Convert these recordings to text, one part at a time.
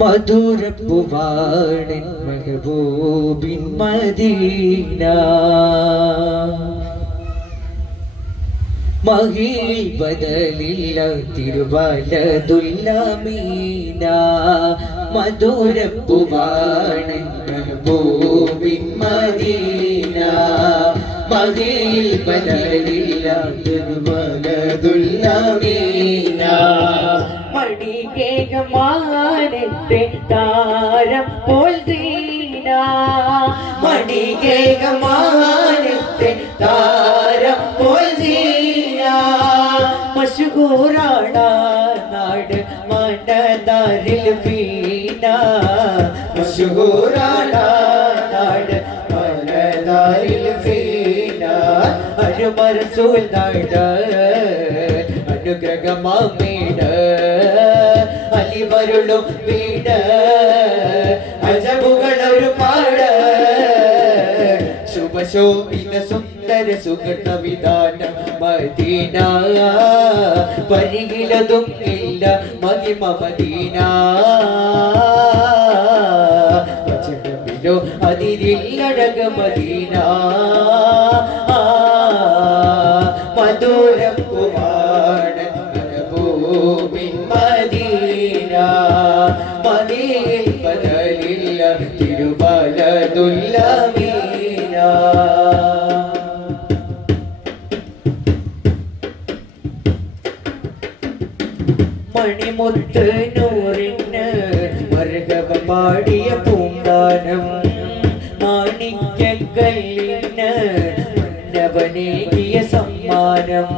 മധുരപ്പുവാണിൻ മെഹബൂബിൻ Medina മഹിൽ ബദലില്ല തിരുവലതുല്ലമീന മധുരപ്പുവാണിൻ മെഹബൂബിൻ Medina മഹിൽ ബദലില്ല തിരുവലതുല്ലമീന മണികേകമാനത്തെ താരം പോൽ ദീന മണികേകമാനത്തെ താരം പോൽ ദീന മശഹൂറാണ് നാട് മണദാരിൽ വീണ മശഹൂറാണ് നാട് മണദാരിൽ വീണ അനുമരസൂൽ നാട് അനുഗ്രഹമാമീട് അലിവരുളും വീട് അജബുകൾ ഒരുപാട് ശുഭശോഭിത സുന്ദര സുഗന്ധ വിധാനം മദീന പരികിലതും ഇല്ല മഹിമ മദീന വചനമിലോ അതിരില്ലഴക മദീന മധുരം കുമാരൻ മെഹബൂബിൻ മദീന മദീനയിൽ ബദലില്ല തിരുവലതുല്ലമീന മണിമുത്ത് നൂറിന് മർഹബ പാടിയ പൂങ്കാനം മാണിക്യക്കല്ലിന് മന്നവനേകിയ സമ്മാനം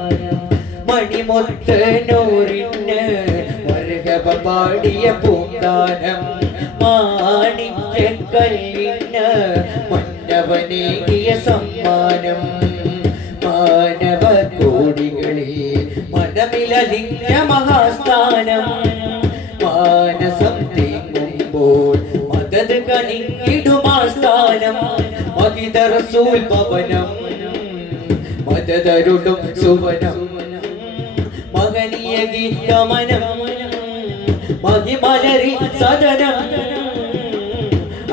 മണിമുത്ത് നൂറിന് മർഹബ പാടിയ പൂങ്കാനം മാണിക്യക്കല്ലിന് മന്നവനേകിയ സമ്മാനം മാനവ കോടികളിൽ മനമിലലിംഗ മഹാസ്ഥാനം മാനസം തേങ്ങുമ്പോൾ മദത് കണിങ്ങിടുമാസ്ഥാനം മഹിത റസൂൽ ഭവനം മദതരുളും സുവനം മഹനീയ ഗീതമനം മഹിമലരി സദനം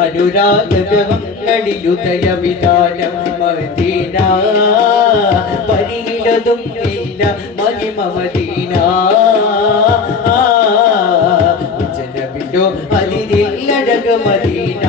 അനുരാഗങ്ങളിലുദയ വിധാനം മദീന പരിഹിലതും ഇല്ല മഹിമ മദീന ജനവിലോ അതിരില്ലഴക മദീന